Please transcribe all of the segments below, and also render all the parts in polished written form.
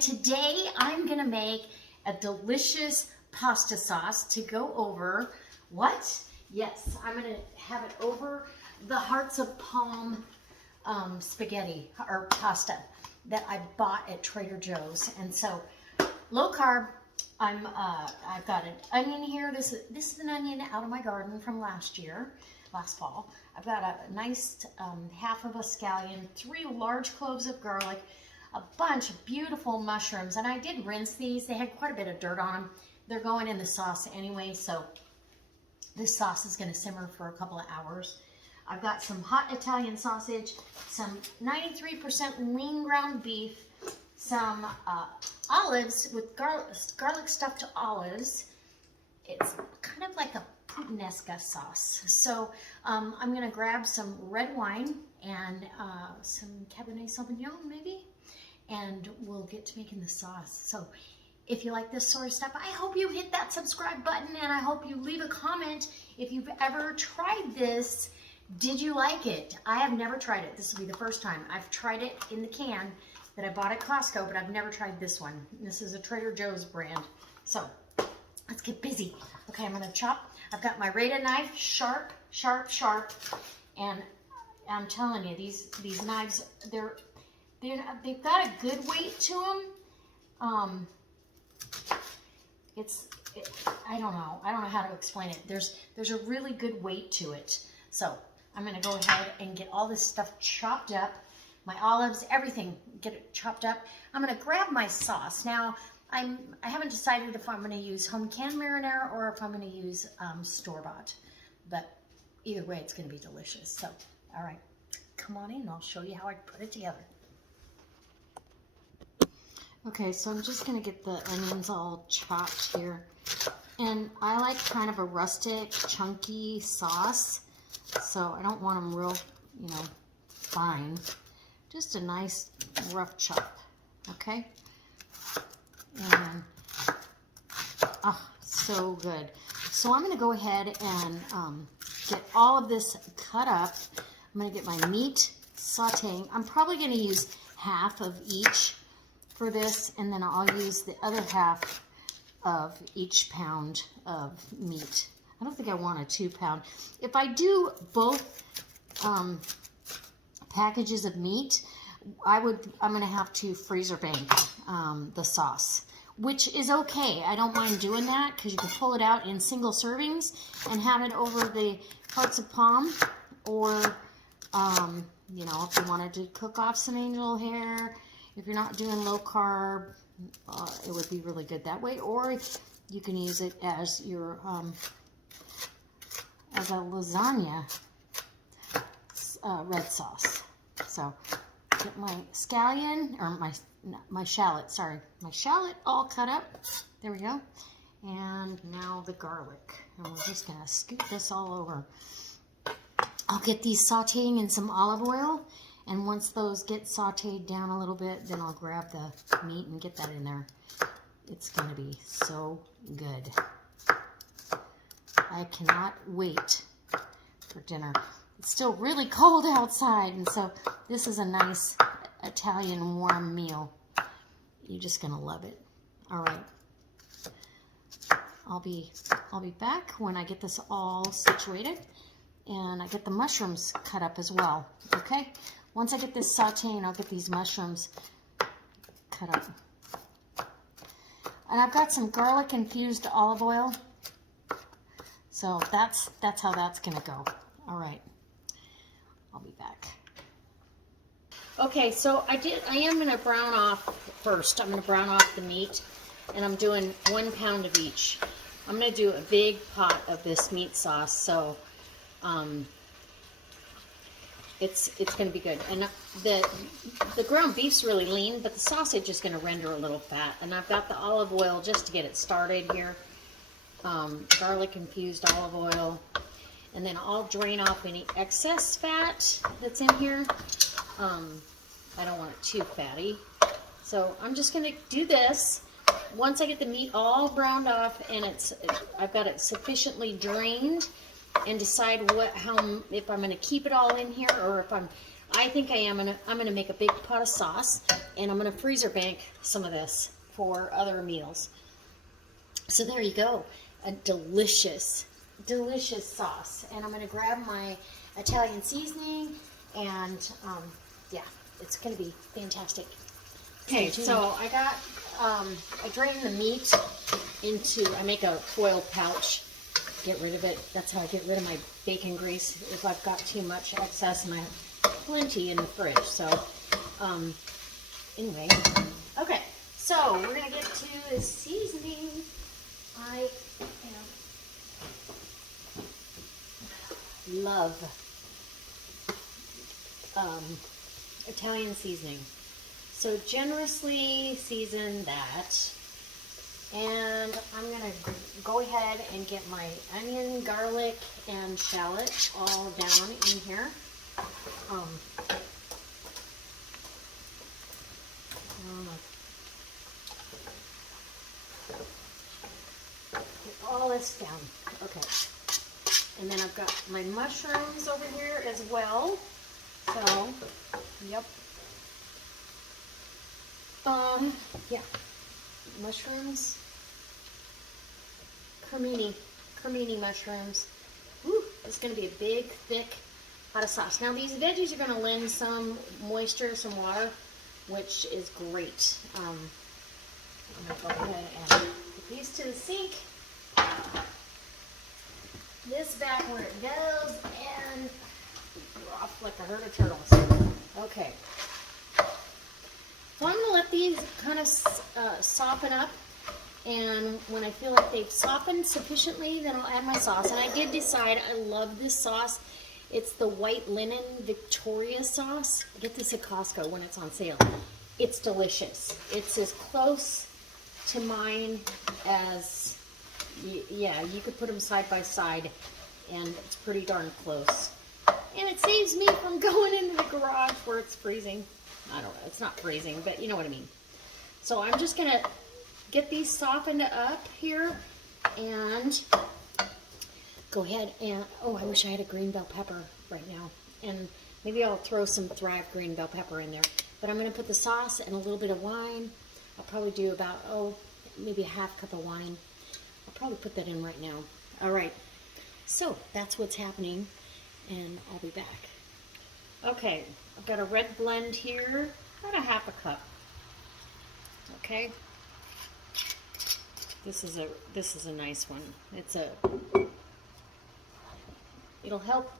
and today I'm gonna make a delicious pasta sauce to go over what? Yes, I'm gonna have it over the hearts of palm spaghetti or pasta that I bought at Trader Joe's. And so low carb, I've got an onion here. This is an onion out of my garden from last fall. I've got a nice half of a scallion, 3 large cloves of garlic, a bunch of beautiful mushrooms, and I did rinse these. They had quite a bit of dirt on them. They're going in the sauce anyway, so this sauce is going to simmer for a couple of hours. I've got some hot Italian sausage, some 93% lean ground beef, some olives with garlic stuffed olives. It's kind of like a puttanesca sauce. So I'm going to grab some red wine and some Cabernet Sauvignon maybe, and we'll get to making the sauce. So if you like this sort of stuff, I hope you hit that subscribe button, and I hope you leave a comment if you've ever tried this. Did you like it? I have never tried it. This will be the first time. I've tried it in the can that I bought at Costco, but I've never tried this one. This is a Trader Joe's brand. So let's get busy. Okay, I'm gonna chop. I've got my Rada knife, sharp, sharp, sharp, and I'm telling you, these knives, they've got a good weight to them. I don't know how to explain it. There's a really good weight to it. So I'm gonna go ahead and get all this stuff chopped up, my olives, everything, get it chopped up. I'm gonna grab my sauce. Now, I haven't decided if I'm gonna use home canned marinara or if I'm gonna use store-bought, but either way, it's gonna be delicious. So, all right, come on in, I'll show you how I put it together. Okay, so I'm just gonna get the onions all chopped here. And I like kind of a rustic, chunky sauce. So I don't want them real, fine. Just a nice rough chop, okay? And, so good. So I'm gonna go ahead and get all of this cut up. I'm gonna get my meat sauteing. I'm probably gonna use half of each for this, and then I'll use the other half of each pound of meat. I don't think I want a 2-pound. If I do both packages of meat, I'm gonna have to freezer bank the sauce, which is okay. I don't mind doing that because you can pull it out in single servings and have it over the hearts of palm, or if you wanted to cook off some angel hair, if you're not doing low carb, it would be really good that way. Or you can use it as your as a lasagna red sauce. So get my scallion, or my shallot, sorry, my shallot all cut up. There we go. And now the garlic. And we're just gonna scoop this all over. I'll get these sauteing in some olive oil, and once those get sauteed down a little bit, then I'll grab the meat and get that in there. It's gonna be so good. I cannot wait for dinner. It's still really cold outside, and so this is a nice Italian warm meal. You're just gonna love it. All right. I'll be back when I get this all situated, and I get the mushrooms cut up as well. Okay? Once I get this sauteing, I'll get these mushrooms cut up. And I've got some garlic infused olive oil. So that's how that's gonna go. All right, I'll be back. Okay, so I am gonna brown off first. I'm gonna brown off the meat, and I'm doing 1 pound of each. I'm gonna do a big pot of this meat sauce, so it's gonna be good. And the ground beef's really lean, but the sausage is gonna render a little fat. And I've got the olive oil just to get it started here. Garlic infused olive oil, and then I'll drain off any excess fat that's in here. I don't want it too fatty, so I'm just gonna do this. Once I get the meat all browned off and I've got it sufficiently drained, and decide if I'm gonna keep it all in here, or if I'm gonna make a big pot of sauce. and I'm going to freezer bank some of this for other meals. So there you go, a delicious, delicious sauce. And I'm going to grab my Italian seasoning, and yeah, it's going to be fantastic. Okay, so I got, I drain the meat into, I make a foil pouch, get rid of it. That's how I get rid of my bacon grease if I've got too much excess, and I have plenty in the fridge. So, anyway, okay, so we're going to get to the seasoning. I love Italian seasoning. So generously season that. And I'm going to go ahead and get my onion, garlic, and shallot all down in here. Get all this down. Okay. And then I've got my mushrooms over here as well. So, yep. Yeah. Mushrooms. Cremini mushrooms. Woo, it's going to be a big, thick, hot sauce. Now these veggies are going to lend some moisture, some water, which is great. I'm going to go ahead and put these to the sink. This back where it goes, and we're off like a herd of turtles. Okay. So I'm going to let these kind of soften up. And when I feel like they've softened sufficiently, then I'll add my sauce. And I did decide I love this sauce. It's the white linen Victoria sauce. Get this at Costco when it's on sale. It's delicious. It's as close to mine as, yeah, you could put them side by side, and it's pretty darn close. And it saves me from going into the garage where it's freezing. I don't know, it's not freezing, but you know what I mean. So I'm just going to get these softened up here, and go ahead and, oh, I wish I had a green bell pepper right now. And maybe I'll throw some Thrive green bell pepper in there. But I'm going to put the sauce and a little bit of wine. I'll probably do about, maybe a half cup of wine. I'll probably put that in right now. All right, so that's what's happening, and I'll be back. Okay, I've got a red blend here, about a half a cup. Okay. This is a nice one. It'll help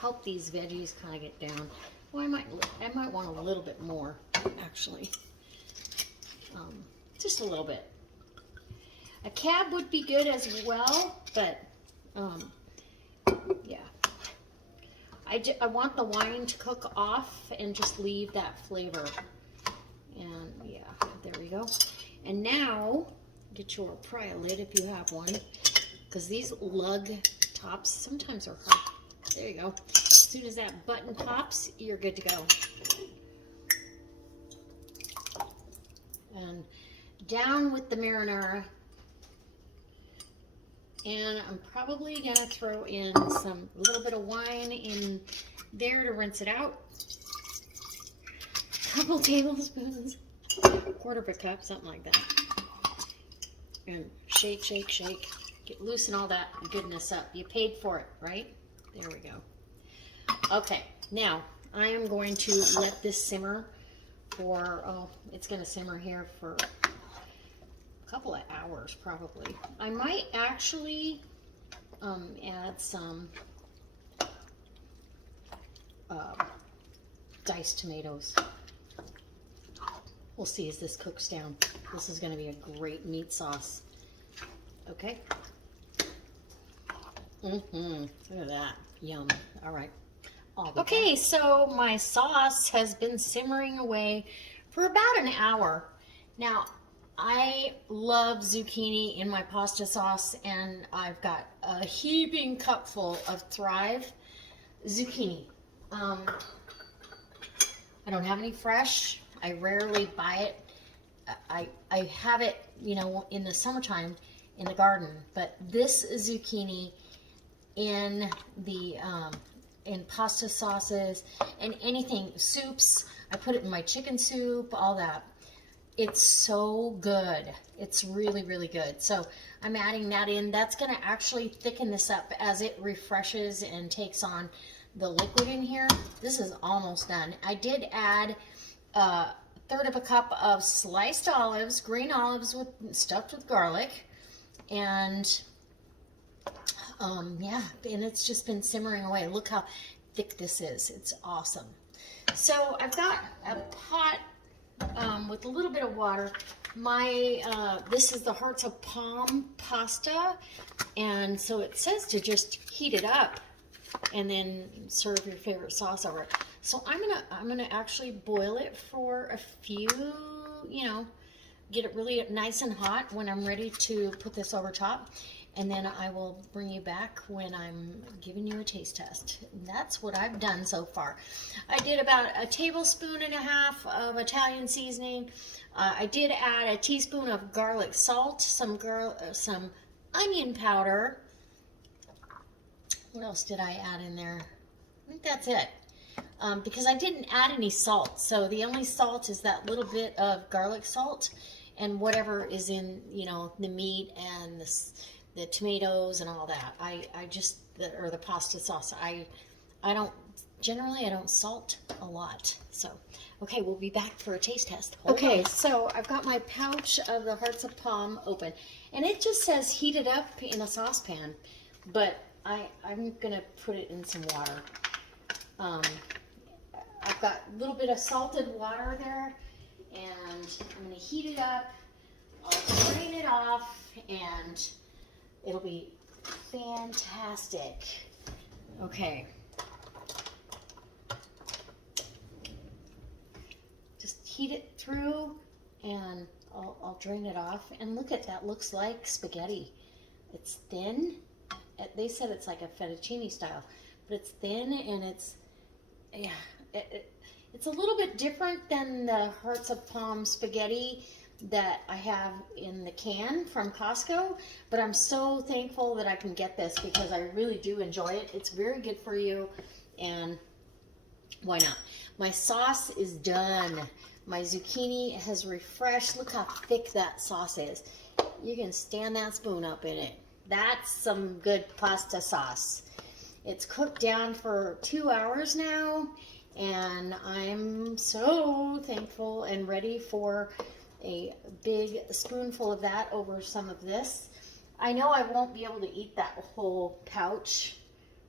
help these veggies kind of get down. Well, I might want a little bit more, actually. Just a little bit. A cab would be good as well, but yeah. I want the wine to cook off and just leave that flavor. And yeah, there we go. And now, get your pry lid if you have one, because these lug tops sometimes are hard. There you go. As soon as that button pops, you're good to go. And down with the marinara. And I'm probably going to throw in a little bit of wine in there to rinse it out. A couple tablespoons, quarter of a cup, something like that. And shake, shake, shake. Loosen all that goodness up. You paid for it, right? There we go. Okay, now I am going to let this simmer for, it's going to simmer here for a couple of hours probably. I might actually add some diced tomatoes. We'll see as this cooks down. This is going to be a great meat sauce. Okay. Look at that. Yum. All right. Okay, so my sauce has been simmering away for about an hour. Now, I love zucchini in my pasta sauce, and I've got a heaping cupful of Thrive zucchini. I don't have any fresh. I rarely buy it. I have it, you know, in the summertime in the garden, but this zucchini in the in pasta sauces and anything, soups. I put it in my chicken soup, all that. It's so good. It's really, really good. So I'm adding that in. That's going to actually thicken this up as it refreshes and takes on the liquid in here. This is almost done. I did add a third of a cup of sliced olives, green olives stuffed with garlic. And yeah, and it's just been simmering away. Look how thick this is. It's awesome. So I've got a pot with a little bit of water. This is the Hearts of Palm pasta, and so it says to just heat it up and then serve your favorite sauce over it. So I'm gonna actually boil it for a few, get it really nice and hot when I'm ready to put this over top. And then I will bring you back when I'm giving you a taste test. And that's what I've done so far. I did about 1.5 tablespoons of Italian seasoning. I did add a teaspoon of garlic salt, some onion powder. What else did I add in there? I think that's it. Because I didn't add any salt. So the only salt is that little bit of garlic salt and whatever is in, the meat and the tomatoes and all that. Or the pasta sauce. I don't salt a lot. So, okay, we'll be back for a taste test. Hold on. So I've got my pouch of the Hearts of Palm open, and it just says heat it up in a saucepan, but I'm gonna put it in some water. I've got a little bit of salted water there, and I'm gonna heat it up. I'll drain it off, and it'll be fantastic. Okay. Just heat it through, and I'll drain it off. And look at that, looks like spaghetti. It's thin. They said it's like a fettuccine style, but it's thin, and it's a little bit different than the Hearts of Palm spaghetti that I have in the can from Costco, but I'm so thankful that I can get this because I really do enjoy it. It's very good for you, and why not? My sauce is done. My zucchini has refreshed. Look how thick that sauce is. You can stand that spoon up in it. That's some good pasta sauce. It's cooked down for 2 hours now, and I'm so thankful and ready for a big spoonful of that over some of this. I know I won't be able to eat that whole pouch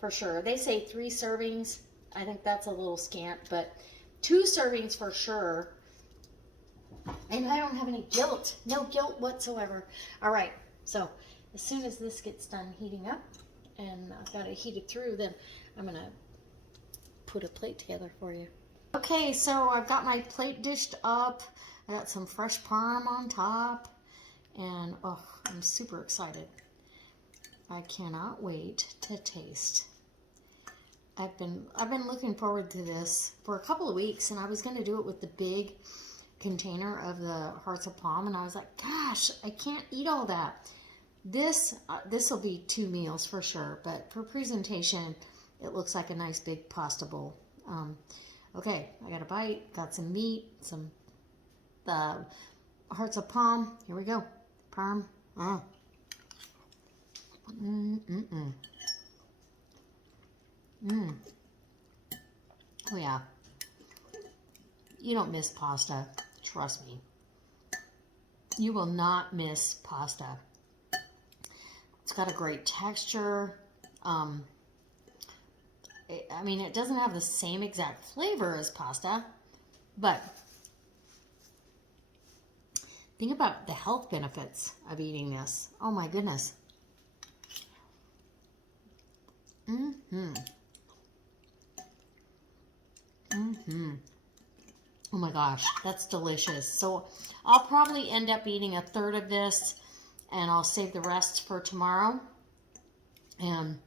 for sure. They say 3 servings. I think that's a little scant, but 2 servings for sure. And I don't have any guilt. No guilt whatsoever. All right, so as soon as this gets done heating up and I've got it heated through, then I'm gonna put a plate together for you. Okay, so I've got my plate dished up. I got some fresh parm on top, and oh, I'm super excited. I cannot wait to taste. I've been looking forward to this for a couple of weeks, and I was going to do it with the big container of the Hearts of Palm, and I was like, gosh, I can't eat all that. This will be 2 meals for sure, but for presentation, it looks like a nice big pasta bowl. Okay, I got a bite, got some meat, some the Hearts of Palm. Here we go. Parm. Oh. Oh yeah. You don't miss pasta. Trust me. You will not miss pasta. It's got a great texture. I mean, it doesn't have the same exact flavor as pasta, but think about the health benefits of eating this. Oh my goodness. Oh my gosh, that's delicious. So I'll probably end up eating a third of this, and I'll save the rest for tomorrow. And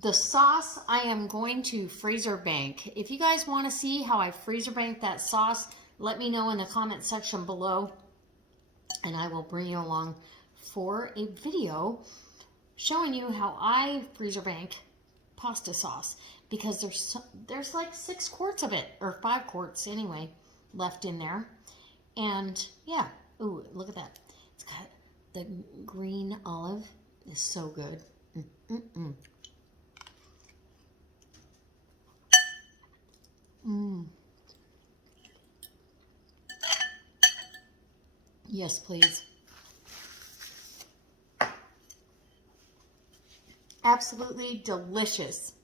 the sauce I am going to freezer bank. If you guys want to see how I freezer bank that sauce, let me know in the comment section below, and I will bring you along for a video showing you how I freezer bank pasta sauce because there's like 6 quarts of it, or 5 quarts anyway, left in there. And yeah, ooh, look at that. It's got the green olive. Is so good. Mm-mm-mm. Yes, please. Absolutely delicious.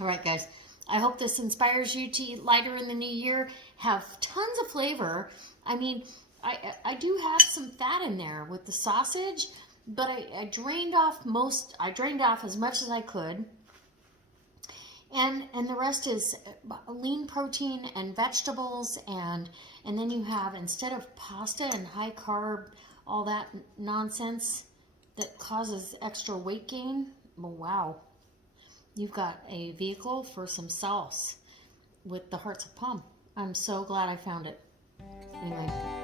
All right, guys. I hope this inspires you to eat lighter in the new year. Have tons of flavor. I mean, I do have some fat in there with the sausage, but I drained off as much as I could. And the rest is lean protein and vegetables, and then you have, instead of pasta and high carb, all that nonsense that causes extra weight gain, wow, you've got a vehicle for some sauce with the hearts of palm. I'm so glad I found it. Anyway.